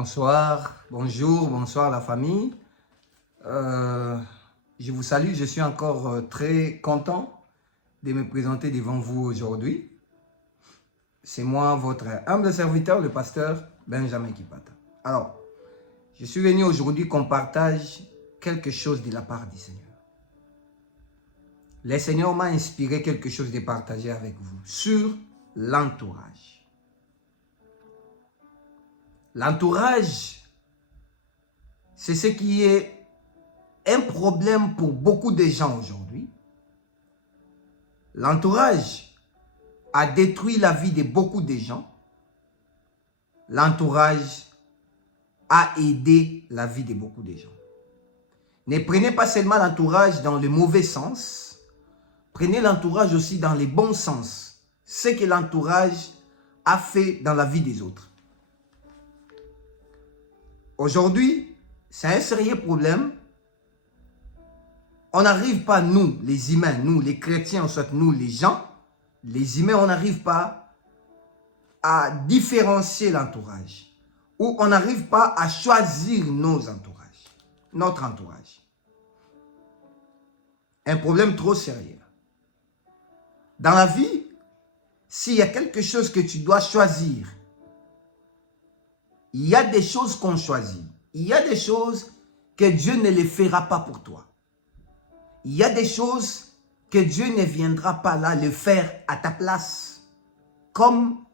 Bonsoir, bonjour, bonsoir la famille. Je vous salue, je suis encore très content de me présenter devant vous aujourd'hui. C'est moi, votre humble serviteur, le pasteur Benjamin Kipata. Alors, je suis venu aujourd'hui qu'on partage quelque chose de la part du Seigneur. Le Seigneur m'a inspiré quelque chose de partager avec vous sur l'entourage. L'entourage, c'est ce qui est un problème pour beaucoup de gens aujourd'hui. L'entourage a détruit la vie de beaucoup de gens. L'entourage a aidé la vie de beaucoup de gens. Ne prenez pas seulement l'entourage dans le mauvais sens, prenez l'entourage aussi dans le bon sens. Ce que l'entourage a fait dans la vie des autres. Aujourd'hui, c'est un sérieux problème. On n'arrive pas, nous, les humains, nous, les chrétiens, soit nous, les gens, les humains, on n'arrive pas à différencier l'entourage. Ou on n'arrive pas à choisir nos entourages, notre entourage. Un problème trop sérieux. Dans la vie, s'il y a quelque chose que tu dois choisir, il y a des choses qu'on choisit. Il y a des choses que Dieu ne les fera pas pour toi. Il y a des choses que Dieu ne viendra pas là le faire à ta place. Comme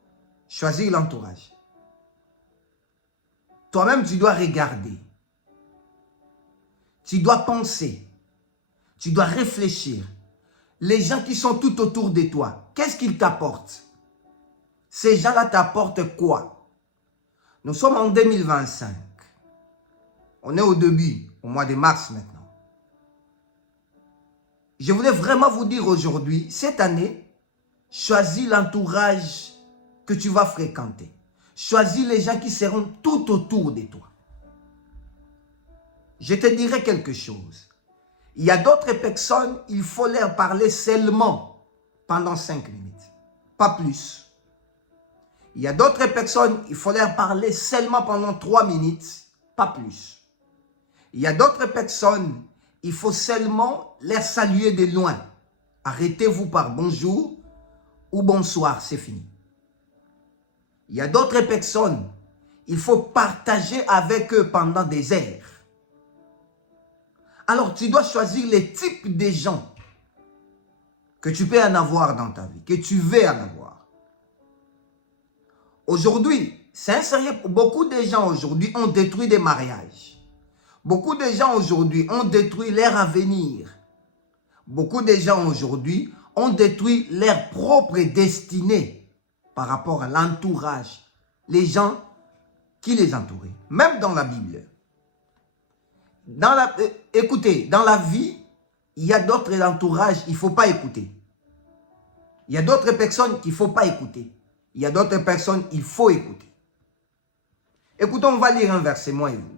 choisir l'entourage. Toi-même, tu dois regarder. Tu dois penser. Tu dois réfléchir. Les gens qui sont tout autour de toi, qu'est-ce qu'ils t'apportent? Ces gens-là t'apportent quoi? Nous sommes en 2025. On est au début, au mois de mars maintenant. Je voulais vraiment vous dire aujourd'hui, cette année, choisis l'entourage que tu vas fréquenter. Choisis les gens qui seront tout autour de toi. Je te dirai quelque chose. Il y a d'autres personnes, il faut leur parler seulement pendant 5 minutes. Pas plus. Il y a d'autres personnes, il faut leur parler seulement pendant 3 minutes. Pas plus. Il y a d'autres personnes, il faut seulement les saluer de loin. Arrêtez-vous par bonjour ou bonsoir, c'est fini. Il y a d'autres personnes, il faut partager avec eux pendant des heures. Alors, tu dois choisir les types de gens que tu peux en avoir dans ta vie, que tu veux en avoir. Aujourd'hui, c'est un sérieux. Beaucoup de gens aujourd'hui ont détruit des mariages. Beaucoup de gens aujourd'hui ont détruit leur avenir. Beaucoup de gens aujourd'hui ont détruit leur propre destinée par rapport à l'entourage. Les gens qui les entouraient. Même dans la Bible. Écoutez, dans la vie, il y a d'autres entourages qu'il ne faut pas écouter. Il y a d'autres personnes qu'il ne faut pas écouter. Il y a d'autres personnes qu'il faut écouter. Écoutons, on va lire un verset, moi et vous.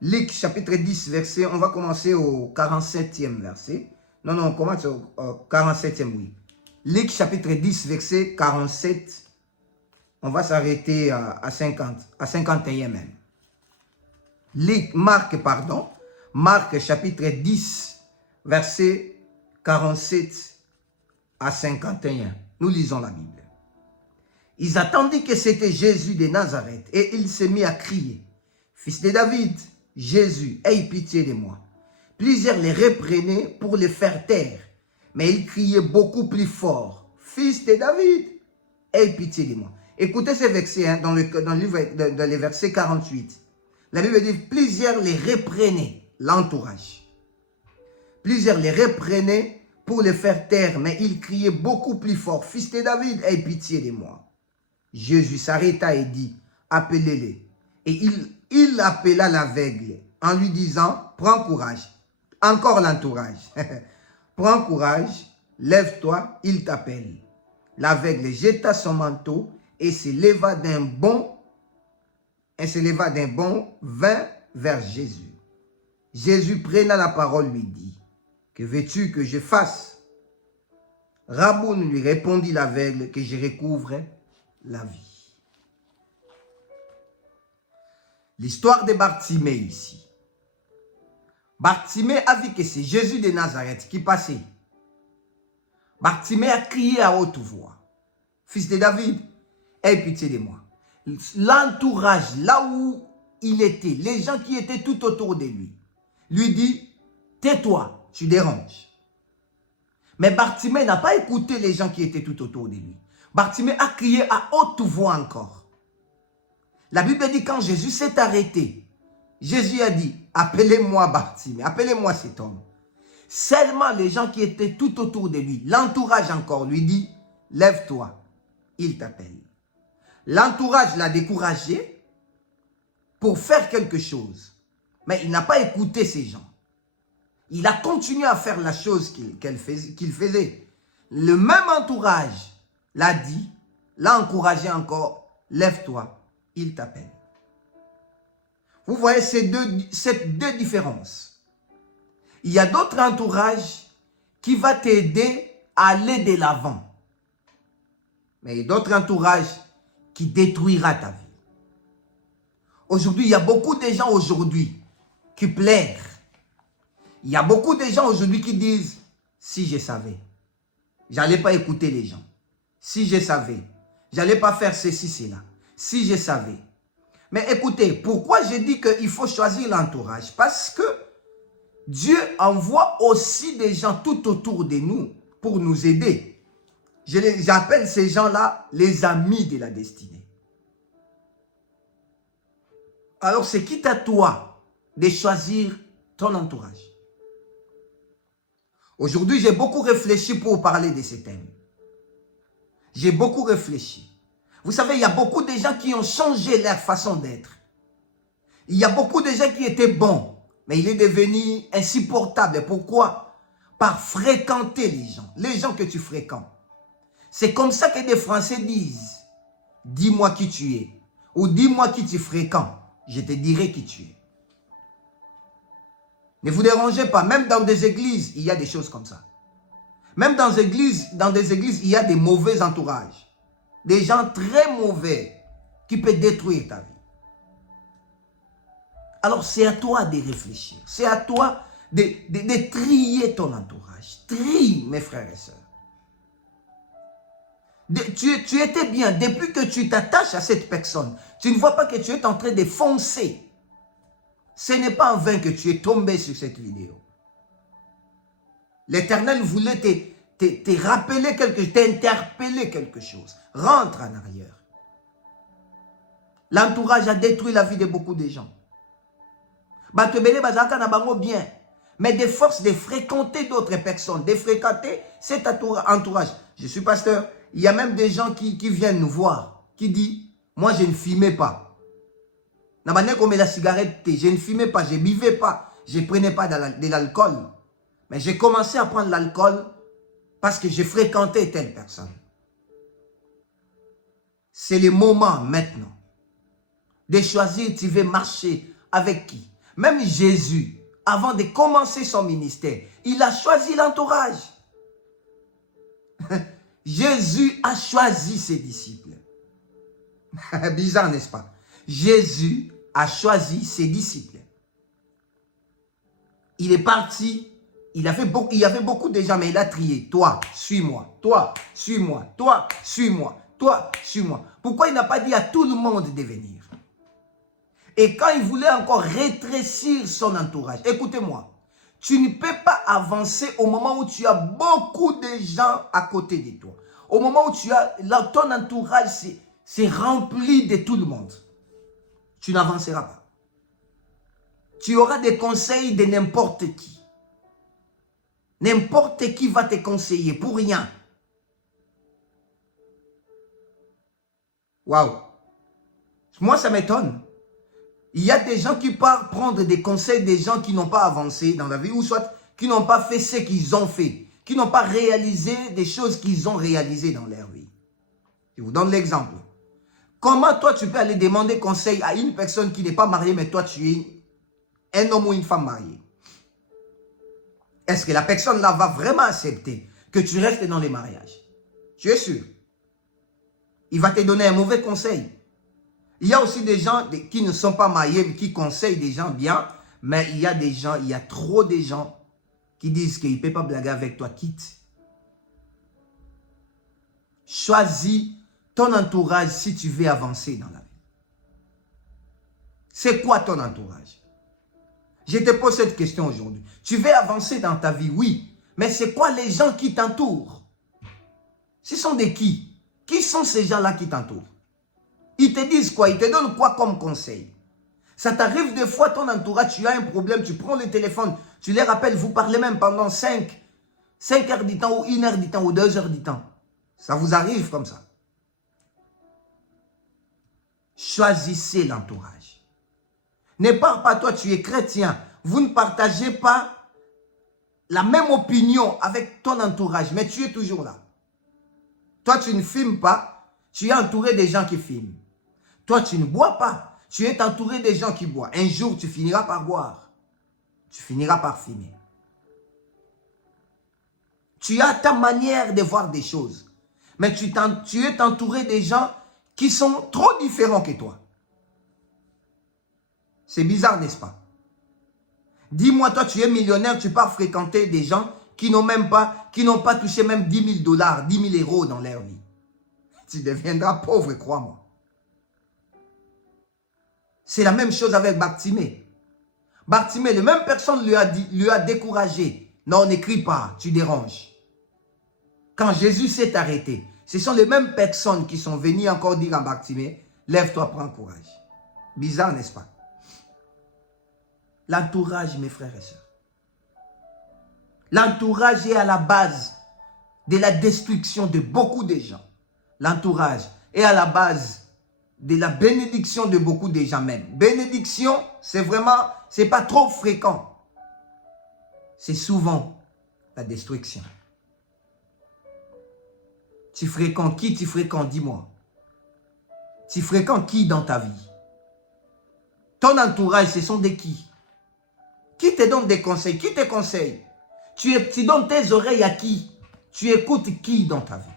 Luc chapitre 10, verset, on va commencer au 47e verset. Non, on commence au 47e, oui. Luc chapitre 10, verset 47. On va s'arrêter à 50, à 51 même. Marc chapitre 10, verset 47 à 51. Nous lisons la Bible. Ils attendaient que c'était Jésus de Nazareth et il s'est mis à crier. Fils de David, Jésus, aie pitié de moi. Plusieurs les reprenaient pour les faire taire, mais il criait beaucoup plus fort. Fils de David, aie pitié de moi. Écoutez ce verset hein, dans le verset 48. La Bible dit, plusieurs les reprenaient, l'entourage. Plusieurs les reprenaient pour les faire taire, mais il criait beaucoup plus fort. Fils de David, aie pitié de moi. Jésus s'arrêta et dit, appelez-les. Et il appela l'aveugle en lui disant, prends courage. Encore l'entourage. Prends courage, lève-toi, il t'appelle. L'aveugle jeta son manteau et se leva d'un bond vint vers Jésus. Jésus prenant la parole lui dit, que veux-tu que je fasse? Raboun lui répondit l'aveugle, que je recouvre la vie. L'histoire de Bartimée ici. Bartimée a vu que c'est Jésus de Nazareth qui passait. Bartimée a crié à haute voix. Fils de David, aie pitié de moi. L'entourage, là où il était, les gens qui étaient tout autour de lui dit, tais-toi, tu déranges. Mais Bartimée n'a pas écouté les gens qui étaient tout autour de lui. Bartimée a crié à haute voix encore. La Bible dit quand Jésus s'est arrêté, Jésus a dit, appelez-moi Bartimée, appelez-moi cet homme. Seulement les gens qui étaient tout autour de lui, l'entourage encore lui dit, lève-toi, il t'appelle. L'entourage l'a découragé pour faire quelque chose. Mais il n'a pas écouté ces gens. Il a continué à faire la chose qu'il faisait. Le même entourage l'a dit, l'a encouragé encore, lève-toi, il t'appelle. Vous voyez ces deux différences. Il y a d'autres entourages qui vont t'aider à aller de l'avant. Mais il y a d'autres entourages qui détruira ta vie. Aujourd'hui, il y a beaucoup de gens aujourd'hui qui plaident. Il y a beaucoup de gens aujourd'hui qui disent, si je savais, j'allais pas écouter les gens. Si je savais, j'allais pas faire ceci, cela. Si je savais. Mais écoutez, pourquoi je dis qu'il faut choisir l'entourage? Parce que Dieu envoie aussi des gens tout autour de nous pour nous aider. J'appelle ces gens-là les amis de la destinée. Alors c'est quitte à toi de choisir ton entourage. Aujourd'hui, j'ai beaucoup réfléchi pour parler de ce thème. J'ai beaucoup réfléchi. Vous savez, il y a beaucoup de gens qui ont changé leur façon d'être. Il y a beaucoup de gens qui étaient bons, mais il est devenu insupportable. Pourquoi? Par fréquenter les gens que tu fréquentes. C'est comme ça que des Français disent, dis-moi qui tu es, ou dis-moi qui tu fréquentes, je te dirai qui tu es. Ne vous dérangez pas, même dans des églises, il y a des choses comme ça. Même dans des églises, il y a des mauvais entourages. Des gens très mauvais qui peuvent détruire ta vie. Alors c'est à toi de réfléchir. C'est à toi de trier ton entourage. Trie, mes frères et sœurs. Tu étais bien. Depuis que tu t'attaches à cette personne, tu ne vois pas que tu es en train de foncer. Ce n'est pas en vain que tu es tombé sur cette vidéo. L'Éternel voulait te rappeler quelque chose, t'interpeller quelque chose. Rentre en arrière. L'entourage a détruit la vie de beaucoup de gens. Batebele bazaka na bango bien. Mais des forces de fréquenter d'autres personnes, de fréquenter cet entourage. Je suis pasteur. Il y a même des gens qui viennent nous voir, qui disent, moi je ne fumais pas. La cigarette, je ne fumais pas, je ne buvais pas, je ne prenais pas de l'alcool. Mais j'ai commencé à prendre l'alcool parce que j'ai fréquenté telle personne. C'est le moment maintenant de choisir, tu veux marcher avec qui. Même Jésus, avant de commencer son ministère, il a choisi l'entourage. Jésus a choisi ses disciples. Bizarre, n'est-ce pas? Jésus a choisi ses disciples. Il est parti, il y avait beaucoup de gens, mais il a trié. Toi, suis-moi. Toi, suis-moi. Toi, suis-moi. Toi, suis-moi. Pourquoi il n'a pas dit à tout le monde de venir? Et quand il voulait encore rétrécir son entourage, écoutez-moi, tu ne peux pas avancer au moment où tu as beaucoup de gens à côté de toi. Au moment où ton entourage c'est rempli de tout le monde. Tu n'avanceras pas. Tu auras des conseils de n'importe qui. N'importe qui va te conseiller pour rien. Waouh. Moi, ça m'étonne. Il y a des gens qui partent prendre des conseils des gens qui n'ont pas avancé dans la vie, ou soit qui n'ont pas fait ce qu'ils ont fait, qui n'ont pas réalisé des choses qu'ils ont réalisées dans leur vie. Je vous donne l'exemple. Comment toi tu peux aller demander conseil à une personne qui n'est pas mariée, mais toi tu es un homme ou une femme mariée? Est-ce que la personne là va vraiment accepter que tu restes dans les mariages? Tu es sûr? Il va te donner un mauvais conseil. Il y a aussi des gens qui ne sont pas mariés, qui conseillent des gens bien, mais il y a des gens, il y a trop de gens qui disent qu'il ne peut pas blaguer avec toi, quitte. Choisis ton entourage si tu veux avancer dans la vie. C'est quoi ton entourage? Je te pose cette question aujourd'hui. Tu veux avancer dans ta vie, oui, mais c'est quoi les gens qui t'entourent? Ce sont des qui? Qui sont ces gens-là qui t'entourent? Ils te disent quoi? Ils te donnent quoi comme conseil? Ça t'arrive des fois, ton entourage, tu as un problème, tu prends le téléphone, tu les rappelles, vous parlez même pendant 5 heures du temps, ou 1 heure du temps, ou 2 heures du temps. Ça vous arrive comme ça. Choisissez l'entourage. Ne parle pas, toi, tu es chrétien. Vous ne partagez pas la même opinion avec ton entourage, mais tu es toujours là. Toi, tu ne fumes pas, tu es entouré des gens qui fument. Toi, tu ne bois pas, tu es entouré des gens qui boivent. Un jour, tu finiras par boire. Tu finiras par fumer. Tu as ta manière de voir des choses. Mais tu es entouré des gens qui sont trop différents que toi. C'est bizarre, n'est-ce pas? Dis-moi, toi, tu es millionnaire, tu pars fréquenter des gens qui n'ont pas touché même 10 000 $, 10 000 € dans leur vie. Tu deviendras pauvre, crois-moi. C'est la même chose avec Bartimée. Bartimée, la même personne lui a découragé. Non, n'écris pas, tu déranges. Quand Jésus s'est arrêté, ce sont les mêmes personnes qui sont venues encore dire à Bartimée, lève-toi, prends courage. Bizarre, n'est-ce pas? L'entourage, mes frères et sœurs. L'entourage est à la base de la destruction de beaucoup de gens. L'entourage est à la base de la bénédiction de beaucoup de gens même. Bénédiction, c'est vraiment, c'est pas trop fréquent. C'est souvent la destruction. Tu fréquentes qui? Tu fréquentes, dis-moi. Tu fréquentes qui dans ta vie? Ton entourage, ce sont des qui? Qui te donne des conseils? Qui te conseille? Tu donnes tes oreilles à qui? Tu écoutes qui dans ta vie?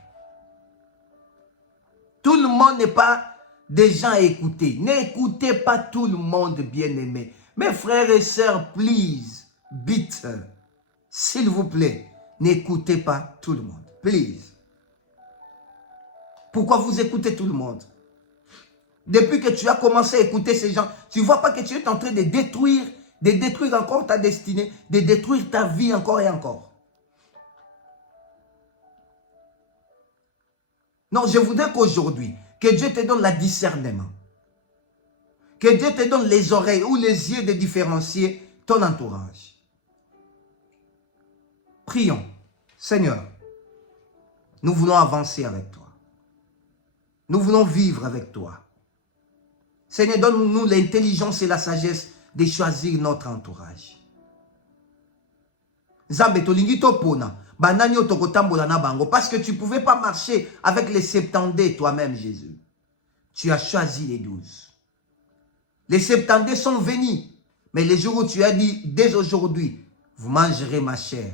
Tout le monde n'est pas des gens à écouter. N'écoutez pas tout le monde, bien-aimé. Mes frères et sœurs, please, bitter, s'il vous plaît, n'écoutez pas tout le monde. Please. Pourquoi vous écoutez tout le monde? Depuis que tu as commencé à écouter ces gens, tu ne vois pas que tu es en train de détruire encore ta destinée, de détruire ta vie encore et encore. Non, je voudrais qu'aujourd'hui, que Dieu te donne le discernement. Que Dieu te donne les oreilles ou les yeux de différencier ton entourage. Prions. Seigneur, nous voulons avancer avec toi. Nous voulons vivre avec toi. Seigneur, donne-nous l'intelligence et la sagesse de choisir notre entourage. Nzambe tolingi topona banani otokotambola na bango parce que tu ne pouvais pas marcher avec les 70 toi-même, Jésus. Tu as choisi les 12. Les 70 sont venus, mais les jours où tu as dit dès aujourd'hui, vous mangerez ma chair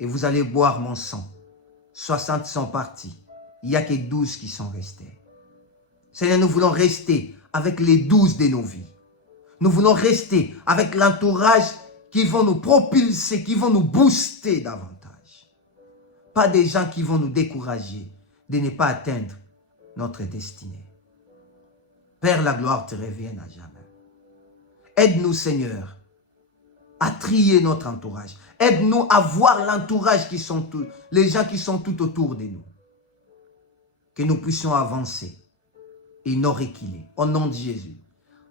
et vous allez boire mon sang. 60 sont partis. Il n'y a que 12 qui sont restés. Seigneur, nous voulons rester avec les 12 de nos vies. Nous voulons rester avec l'entourage qui vont nous propulser, qui vont nous booster davantage. Pas des gens qui vont nous décourager de ne pas atteindre notre destinée. Père, la gloire te revienne à jamais. Aide-nous, Seigneur, à trier notre entourage. Aide-nous à voir l'entourage qui sont tous, les gens qui sont tout autour de nous. Que nous puissions avancer et non reculer. Au nom de Jésus.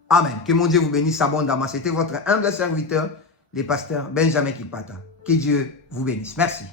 Amen. Que mon Dieu vous bénisse abondamment. C'était votre humble serviteur, le pasteur Benjamin Kipata. Que Dieu vous bénisse. Merci.